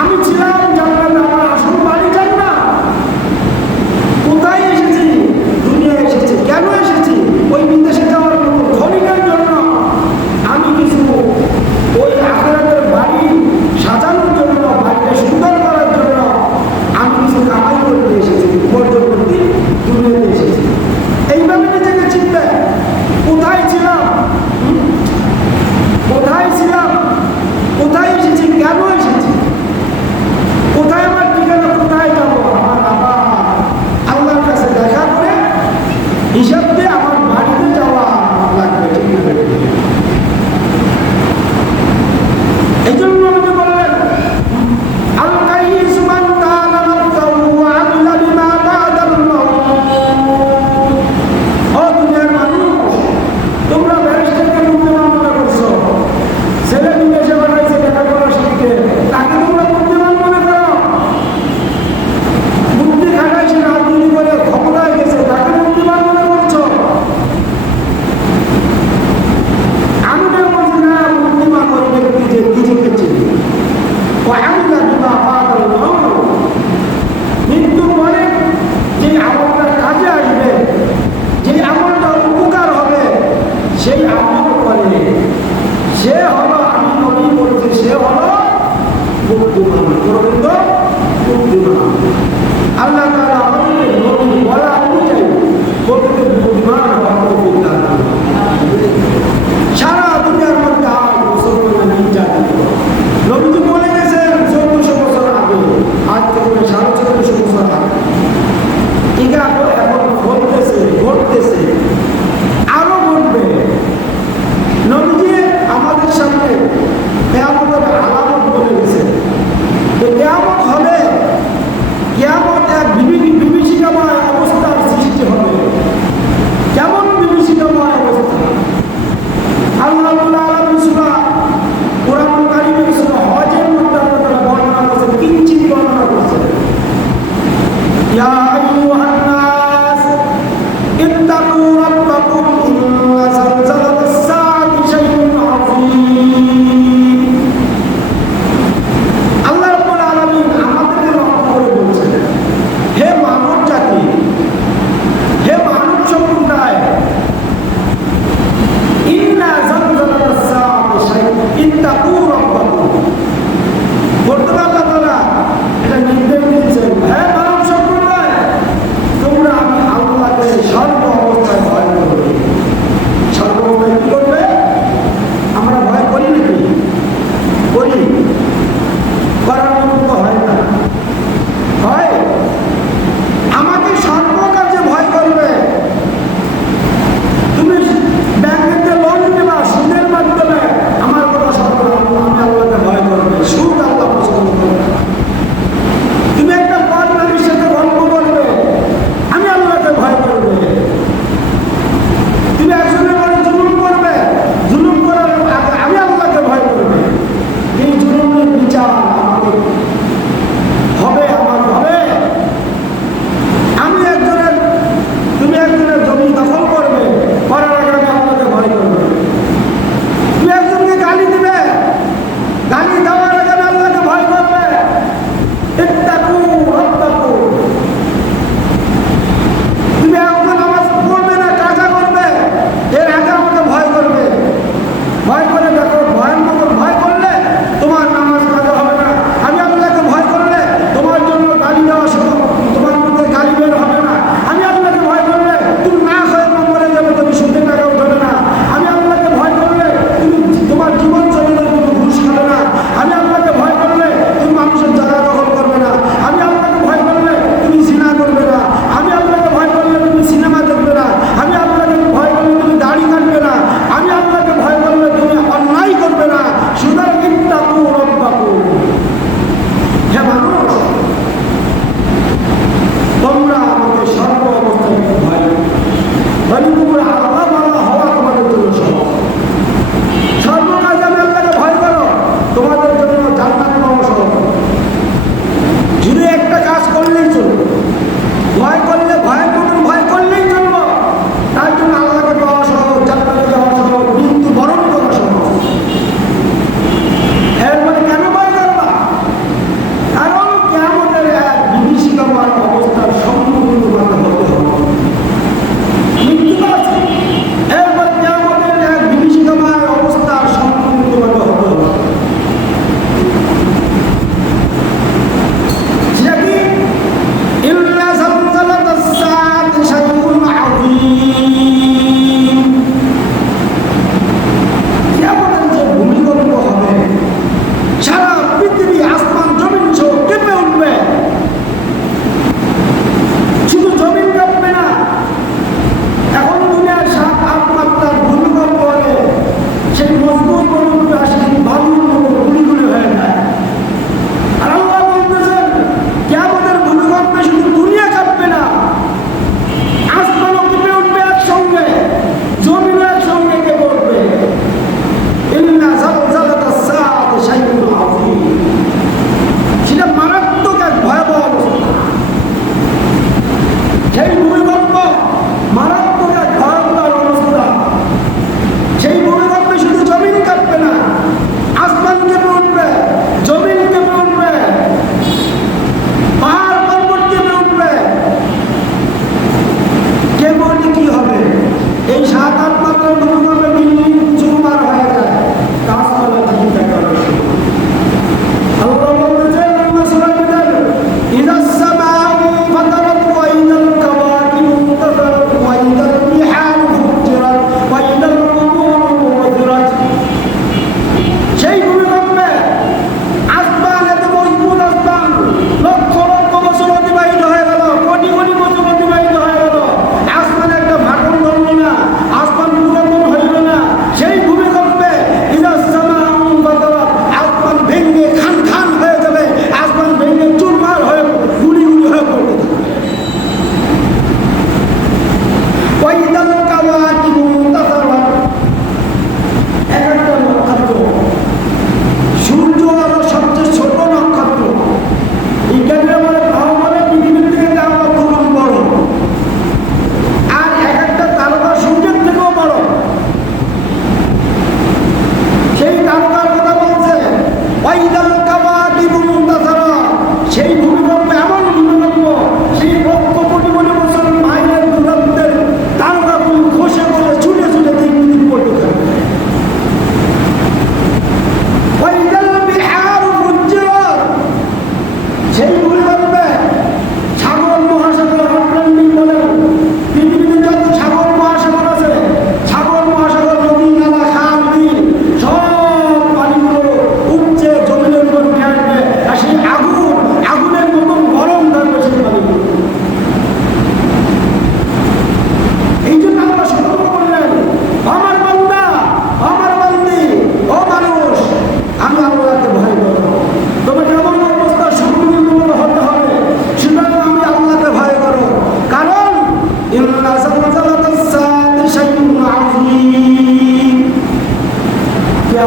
আমি ছিলাম জান্নাতে, আমার আসল বাড়ি জান্নাত। কোথায় এসেছি? দুনিয়ায় এসেছি। কেন এসেছি? ওই বিদেশে যাওয়ার মতো ধনিকের জন্য। আমি কিছু ওই আখিরাতের বাড়ি সাজানোর জন্য, বাড়িটা সুন্দর করার জন্য আমি কিছু কামাই করতে এসেছি, উপার্জন করতে দুনিয়াতে এসেছি। এইভাবে নিজেকে চিনবে। কোথায় ছিলাম? কোথায় ছিলাম? কোথায় এসেছি? কেন এসেছি? কোথায় আমার ঠিকানা? কোথায় যাবো? আমার বাবা আল্লাহর কাছে দেখা করে হিসাব দিয়ে আমার বাড়িতে যাওয়া লাগবে। ঠিক না? এই জন্য আমাকে বললেন আল কাইয়িস মান কানা নাফসাহু ওয়া আমিলা বিমা বা'দাল মাউত। ও দুনিয়ার মানুষ, তোমরা ব্যারিস্টারকে বুদ্ধিমান মনে করছো, ছেলে বিদেশে পাঠাইছে লেখাপড়া শিখতে, তাকে তোমরা বুদ্ধিমান মনে করো। বুদ্ধি খাটাইছে, রাজনীতি করে ক্ষমতায় গেছে, তাকে বুদ্ধিমান মনে করছো। আমি তো বলছি না, বুদ্ধিমান ওই ব্যক্তি যে নিজেকে চিনি। ও আমিলা বিমা বা'দাল মাউত। মৃত্যুর পরে যে আমলটা কাজে আসবে, যে আমলটা উপকার হবে, সেই আমল করে সে হলো, আমি নবী বলছি, সে হলো বুদ্ধিমান। কিন্তু বুদ্ধিমান আল্লাহ তাআলা আমাদের নবী বলা অনুযায়ী প্রত্যেক বুদ্ধিমান হওয়ার তৌফিক দান করুন। সারা দুনিয়ার মধ্যে আজ মুসলমানরা নির্যাতিত। নবীজি বলে গেছেন 1400 বছর আগে, আজ থেকে 1450 বছর আগে। ঠিক আছে, এখন ঘটতেছে, ঘটতেছে, আরো ঘটবে। নবীজি আমাদের সামনে কিয়ামতের আলামত বলে গেছে। কিয়ামত হবে, কিয়ামত এক বিবি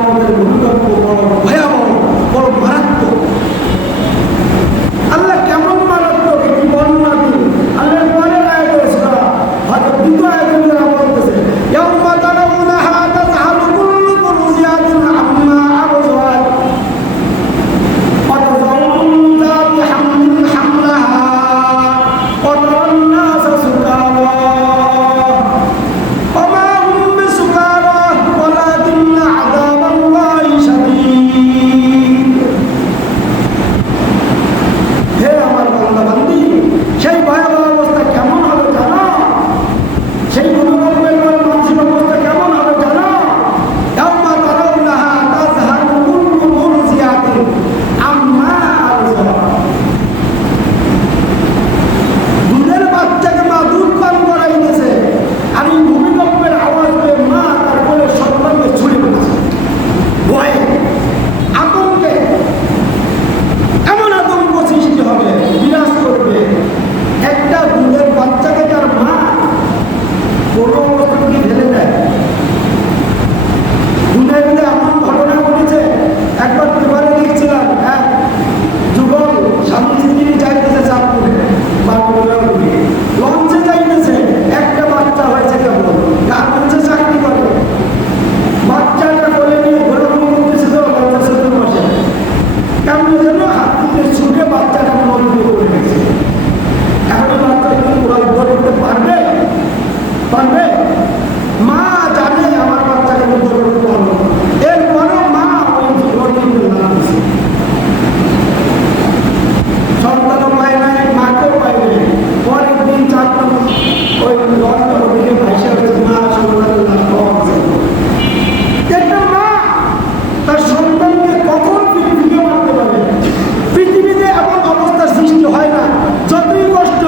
কিয়ামতের ভূমিকম্প বড় ভয়াবহ, বড় মারাত্মক। আল্লাহ কেমন মারাত্মক একটি বর্ণনা দিন। আল্লাহ পরের আয়াতে সূরা হয়তো দ্বিতীয় আয়াতে তারা বলতেছে ইয়াউমা তারাউনাহা তাযহালু কুল্লু মুরদিআতিন আম্মা আরযাত ওয়া তাযাউ কুল্লু যাতি হামলিন হামলাহা ওয়া তারান নাসা সুকারা ওয়া মা হুম বিসুকারা ওয়ালাকিন্না আযাবাল্লাহি শাদীদ। হে আমার বান্দা বান্দি, সেই ভয়াবহ অবস্থা কেমন হবে জানো? সেই ভূমিকম্পের পর মানুষের অবস্থা কেমন হবে জানো? ইয়াউমা তারাউনাহা তাযহালু কুল্লু মুরদিআতিন আম্মা আরযাত। দুধের বাচ্চাকে মা দুধ পান করাইতেছে, আর এই ভূমিকম্পের আওয়াজ পেয়ে মা তার কোলের সন্তানকে ছুঁড়ে ফেলেছে। ভয়ে, আতঙ্কে, এমন আতঙ্ক সৃষ্টি হবে, বিরাজ করবে। একটা দুধের বাচ্চাকে তার মা কোনো অবস্থাকে ফেলে দেয়। দুধের মধ্যে এমন ঘটনা ঘটেছে, একবার পেপারে দেখছিলাম এক যুবক স্বামী স্ত্রী যাইতেছে চাঁদপুরে বা কোলাউড়ি, লঞ্চে যাইতেছে, একটা বাচ্চা হয়েছে কেবল, গার্মেন্টসে চাকরি করে, বাচ্চাটা কোলে নিয়ে ঘোরাঘুরি করতেছে তো লঞ্চের সাথে বসে, কেমন যেন হাত থেকে ছুটে বাচ্চাটা মন্দিরে পড়ে গেছে। এখন বাচ্চা কি ওরা উদ্ধার করতে পারবে? পারবে? মা জানে আমার বাচ্চাকে উদ্ধার করতে পারবো, এরপরও মা ওই নদীতে নামছে। সন্তানও পায় নাই, মাকেও পায় নাই। পরের দিন 4 নম্বর ওই লঞ্চটা ওদিকে ভাইসা গেছে, মা সন্তানের লাশ পাওয়া গেছে। একটা মা তার সন্তানকে কখন পৃথিবীকে মারতে পারে? পৃথিবীতে এমন অবস্থার সৃষ্টি হয় না। যতই কষ্ট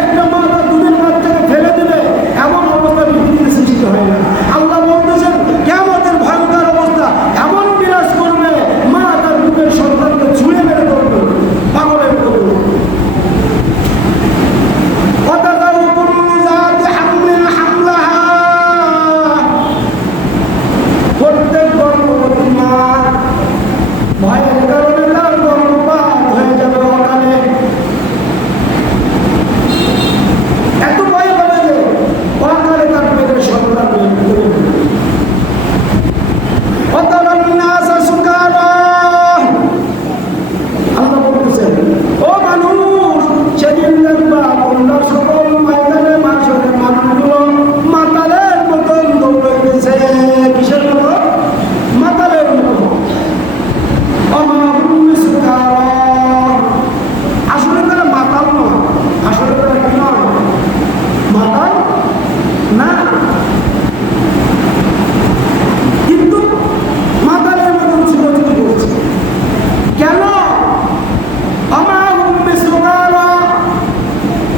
একটা মা তার দুধের বাচ্চাকে ফেলে দিবে, এমন অবস্থা পৃথিবীতে সৃষ্টি হয় না। আল্লাহ বলতেছেন কিয়ামতের ভয়ঙ্কর অবস্থা এমন বিরাজ করবে, মা তার দুধের সন্তানকে ছুঁড়ে মেরে ধরবে, পাগলের করবে। وتذر كل ذات حمل حملها। প্রত্যেক গর্ভবতী মা ভয়ের কারণে তার গর্ভপাত হয়ে যাবে অকালে। এত ভয় হবে যে অকালে তার পেটের সন্তান মৃত্যু করে ফেলবে। وترى الناس سكارى। আল্লাহ বলতেছেন ও মানুষ, সেদিন দেখবা তোমরা সকল ময়দানে মাঝখানে মানুষগুলো মাতালের মতন দৌড়াইতেছে। কিসের মতো? মাতালের মতো। ওমা হুম বিসুকারা। আসলে তারা মাতাল নয়, আসলে তারা কি নয়? মাতাল না, কিন্তু মাতালের মতন ছোটাছুটি করছে। কেন? ওমা হুম বিসুকারা।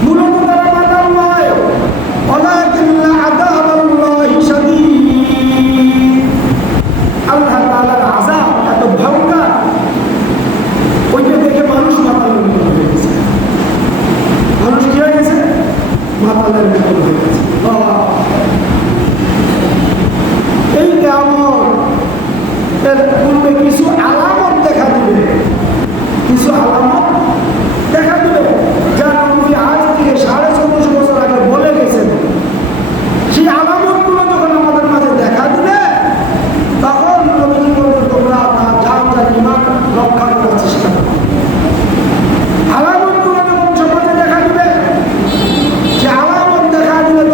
মূলত তারা মাতাল নয়, ওয়ালাকিন্না আযাবাল্লাহি শাদীদ। আল্লাহ তাআলার আযাব এত ভয়ঙ্কর, ওইটা দেখে মানুষ মাতালের মতো হয়ে গেছে। মানুষ কি হয়ে গেছে? মাতালের মতো হয়ে গেছে। এই কিয়ামতের পূর্বে কিছু আলামত দেখা দিবে, কিছু আলামত দেখা দিবে, যা নবী আজ থেকে 1450 বছর আগে বলে গেছেন। সেই আলামতগুলো যখন আমাদের মাঝে দেখা দিবে, তখন নবী বলবেন তোমরা যার ঈমান রক্ষা করার চেষ্টা করো। আলামতগুলো যখন সমাজে দেখা দিবে, সে আলামত দেখা দিলে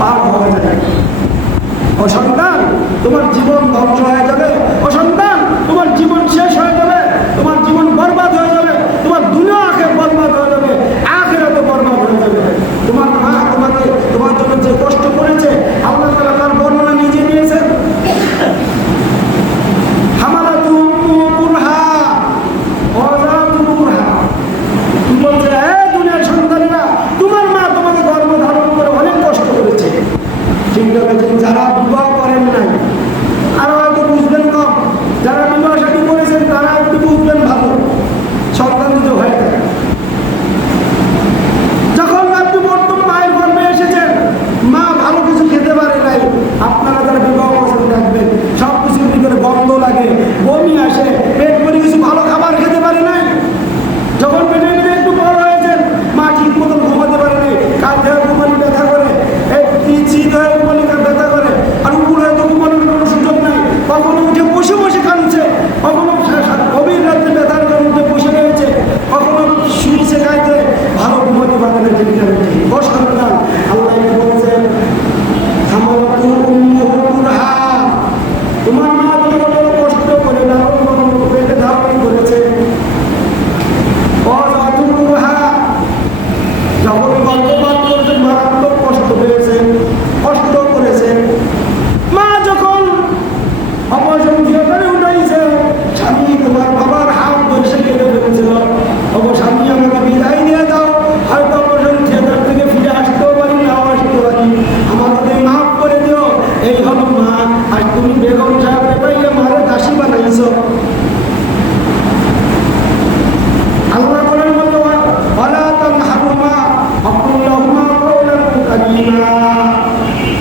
পার হয়ে যায়। ও সন্তান, তোমার জীবন ধ্বংস হয়ে যাবে। ও সন্তান, তোমার জীবন শেষ হয়ে যাবে, তোমার জীবন বরবাদ হয়ে যাবে, তোমার দুনিয়া আখের বরবাদ হয়ে যাবে, আখিরাতে বরবাদ হয়ে যাবে। তোমার মা তোমাকে তোমার জন্য যে কষ্ট করেছে আল্লাহ তাআলা তার বর্ণনা নিজে দিয়েছেন। হামালাতু উম্মুহু কুরহা ওয়া যাতুহু কুরহা। কি বলছে? দুনিয়ার সন্তানরা, তোমার মা তোমাকে গর্ভধারণ করে অনেক কষ্ট করেছে। ঠিক আছে, যারা বিবাহ করেন নাই আরো হয়তো বুঝবেন কম, যারা বিবাহ শাদী করেছেন তারা একটু বুঝবেন ভালো। সন্তান যদি হয়ে থাকে, যখন আপনি বর্তমান মায়ের গর্ভে এসেছেন, মা ভালো কিছু খেতে পারে নাই। আপনারা যারা বিবাহ করছেন দেখবেন সব কিছুর ভিতরে গন্ধ লাগে, বমি আসে, পেট ভরে কিছু ভালো খাবার খেতে পারে নাই। যখন পেটে পেটে একটু বড় হয়েছেন, মা ঠিক মতন ঘুমাতে পারে নাই, কাল থেকে ঘুমানি ব্যথা করে, শীত হয়ে ঘুমানিটা ব্যথা করে, আর উপর হয়তো ঘুমানোর কোনো সুযোগ নাই। কখনো উঠে বসে বসে কাঁদছে, কখনো গভীর রাত্রে ব্যথার কারণে উঠে বসে রয়েছে, কখনো শুয়েছে গাইতে, ভালো ঘুমাতে পারে না। ও সন্তান, আল্লাহ বলছেন হামালাতু উম্মুহু কুরহা, তোমার মা তোমাকে বড় কষ্ট করে পেটে ধারণ করেছে। ও যাতুহু কুরহা, যখন গর্ভপাত করেছেন মারাত্মক কষ্ট পেয়েছেন, কষ্ট করেছেন। মা যখন অপারেশন থিয়েটারে উঠাইছে, স্বামী তোমার বাবার হাত ধরে সে কেঁদে ফেলেছিল, স্বামী আমাকে বিদায় দিয়ে দাও, হয়তো অপারেশন থিয়েটার থেকে ফিরে আসতেও পারি, নাও আসতে পারি, আমাকে মাফ করে দিও। এই হলো মা। আর তুমি বেগম সাহেবকে পাইলে মারে দাসী বানাইছো। আল্লাহ বলেন বলতো ওয়ালা তানহারুমা আকুল্লাহুমা কাওলান কারীমা।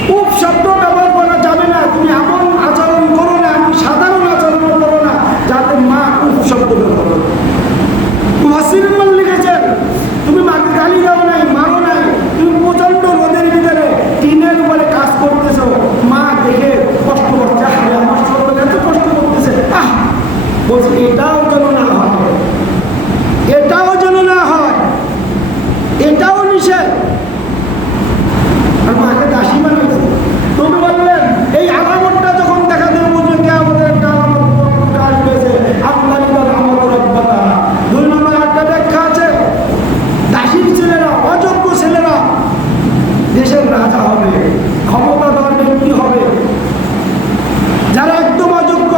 খুব শব্দ ব্যবহার করা যাবে না। তুমি এমন আচরণ করো না, আমি সাধারণ আচরণ করো না যাতে মা খুব শব্দ ব্যবহার করে। মুফাসসিরিন লিখেছেন, তুমি মাকে গালি দাও নাই, মারো নাই, তুমি প্রচন্ড রোদের ভিতরে টিনের উপরে কাজ করতেছো, মা দেখে কষ্ট করছে, আরে আমার ছোট এত কষ্ট করতেছে, বলছে এটাও যেন না হয়, এটাও যেন না হয়, এটাও নিষেধ। আর মাকে দাসী বানাইছে। তুমি বললেন এই আলামতটা যখন দেখা দেবে, বুঝবেন কি আমাদের একটা আলামত কাজ হয়েছে। আল্লাহ আমাদের রব্বাতা 2 নম্বর একটা ব্যাখ্যা আছে, দাসীর ছেলেরা, অযোগ্য ছেলেরা দেশের রাজা হবে, ক্ষমতাধর ব্যক্তি হবে। যারা একদম অযোগ্য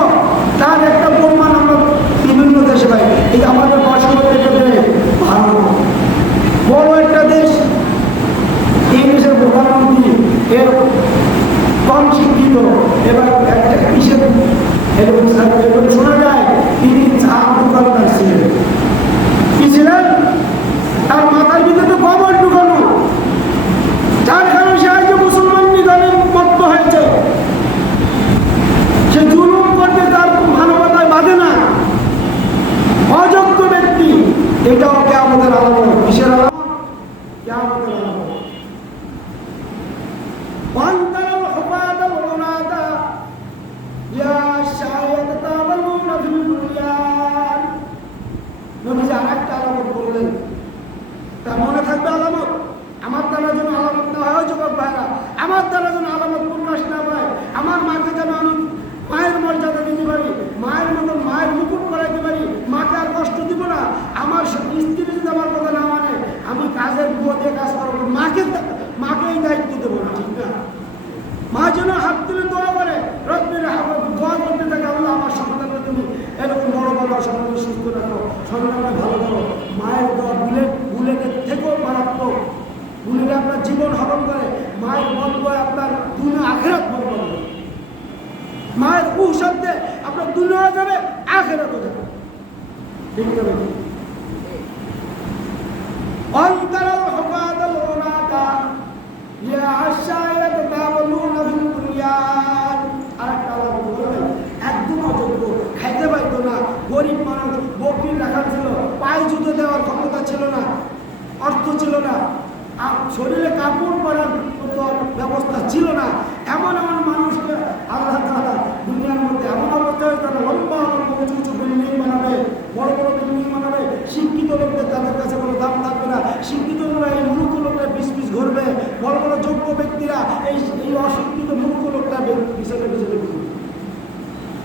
তার একটা প্রমাণ আমরা বিভিন্ন দেশে পাই। এই আমাদের পার্শ্ববর্তী ভারত বড় একটা দেশ, এই দেশের প্রধানমন্ত্রী এর কম শিক্ষিত, এবার একটা কিসের এরকম শোনা যায় তিনি চা দোকানদার ছিলেন। কি ছিলেন? তার মাথার ভিতরে তো কবর ঢুকানো, যার কারণে সে আজকে মুসলমান নিধনে মত্ত হয়েছে। সে জুলুম করতে তার মানবতায় বাঁধে না। অযোগ্য ব্যক্তি, এটাও কিয়ামতের আলামত। কিসের আলামত? কিয়ামতের আলামত। ওয়ান্তারাল হুফাতাল উনাতা ইয়া শায়াতাতাবালুনা ফিল বুনিয়ান। নবীজি আরেকটা আলামত বললেন, তার মনে থাকবে আলামত। আমার দ্বারা যেন আলামত না হয়, যুবক ভাইরা, আমার দ্বারা যেন আলামত প্রকাশ না পায়, আমার মাকে যেন আমি মায়ের মর্যাদা দিতে পারি, মায়ের মতন মায়ের মুকুট করাইতে পারি, মাকে আর কষ্ট দিব না। আমার স্ত্রী যদি আমার কথা না মানে, আমি কাজের বুয়া দিয়ে কাজ করবো, মাকে এই দায়িত্ব দেবো না। ঠিক না? মা যেন হাত তুলে দোয়া করে, রব্বির দোয়া করতে থাকে, আল্লাহ আমার সন্তানকে তুমি এরকম বড় বড় সন্তান সুস্থ রাখো, সন্তানকে ভালো করো। মায়ের দোয়া বুলেটের থেকেও মারাত্মক। বুলেটে আপনার জীবন হরণ করে, মায়ের বন্ধ আপনার দুনিয়া আখিরাত বন্ধ করে। মায়ের শব্দে আপনার দুনিয়া যাবে, আখিরাতও যাবে। ঠিক না? অন্তরাল হুফাতাল উনাতা ইয়া শায়াতাতাবালুনা ফিল বুনিয়ান। আরেকটা আলামত বললেন, একদম অযোগ্য, খাইতে পাইতো না, গরিব মানুষ, বকরির রাখার ছিল, পায়ে জুতো দেওয়ার ক্ষমতা ছিল না, অর্থ ছিল না, শরীরে কাপড় পরার ব্যবস্থা ছিল না। এমন এমন মানুষকে আল্লাহ তাআলা দুনিয়ার মধ্যে এমন অবস্থায় তারা লম্বা লম্বা উঁচু উঁচু বিল্ডিং বানাবে, বড় বড় বিল্ডিং বানাবে। শিক্ষিত লোকদের তাদের কাছে কোনো দাম থাকবে না, শিক্ষিত লোকরা এই মূর্খ লোকরা পিছ পিছ ঘুরবে, বড় বড় যোগ্য অজ্ঞ ব্যক্তিরা এই এই অশিক্ষিত মূর্খ লোকটা পিছনে পিছনে ঘুরবে।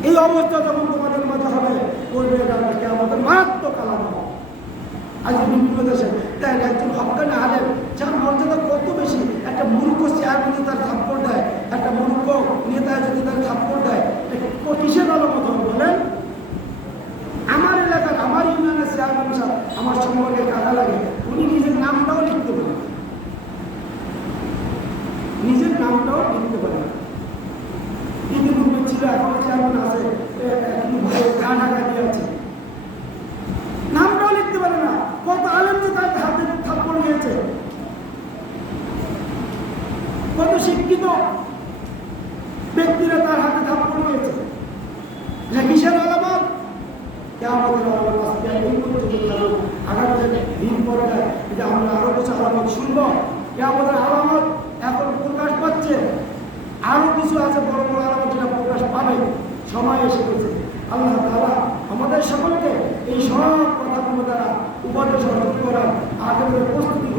এই অবস্থা যখন তোমাদের মাঝে হবে, করবে এটা আমাদের মারাত্মক আলাদা। আজ বিভিন্ন দেশে তাই একজন হক্কানি আলেম যার মর্যাদা কত বেশি, একটা মূর্খ চেয়ারম্যান যদি তার থাপ্পড় দেয়, একটা মূর্খ নেতা যদি তার থাপ্পড় দেয়, কিসের আলামত হবে বলেন? আমার এলাকার আমার ইউনিয়নের চেয়ারম্যান সাহেব আমার সম্পর্কে কাজা লাগে, উনি নিজের নামটাও লিখতে পারেন, নিজের নামটাও লিখতে পারেন। ইতিপূর্বে ছিল, এখন চেয়ারম্যান আছে, ঢাকা দিয়ে আছে, নামটাও লিখতে পারে না। কত আলেম যে তার হাতে থাপ্পড় খেয়েছে, কত শিক্ষিত ব্যক্তিরা তার হাতে থাপ্পড় খেয়েছে। কিসের আলামত? কিয়ামতের আলামত। আজকে এই পর্যন্ত আগামী দিন পরে এটা আমরা আরো কিছু আলামত শুনবো। কিয়ামতের আলামত এখন প্রকাশ পাচ্ছে, আরো কিছু আছে বড় বড় আলামত যেটা প্রকাশ পাবে, সময় এসে গেছে। আল্লাহ তাআলা আমাদের সকলকে এই সব কথাগুলো দ্বারা উপদেশ অর্জন করার আগে প্রস্তুতি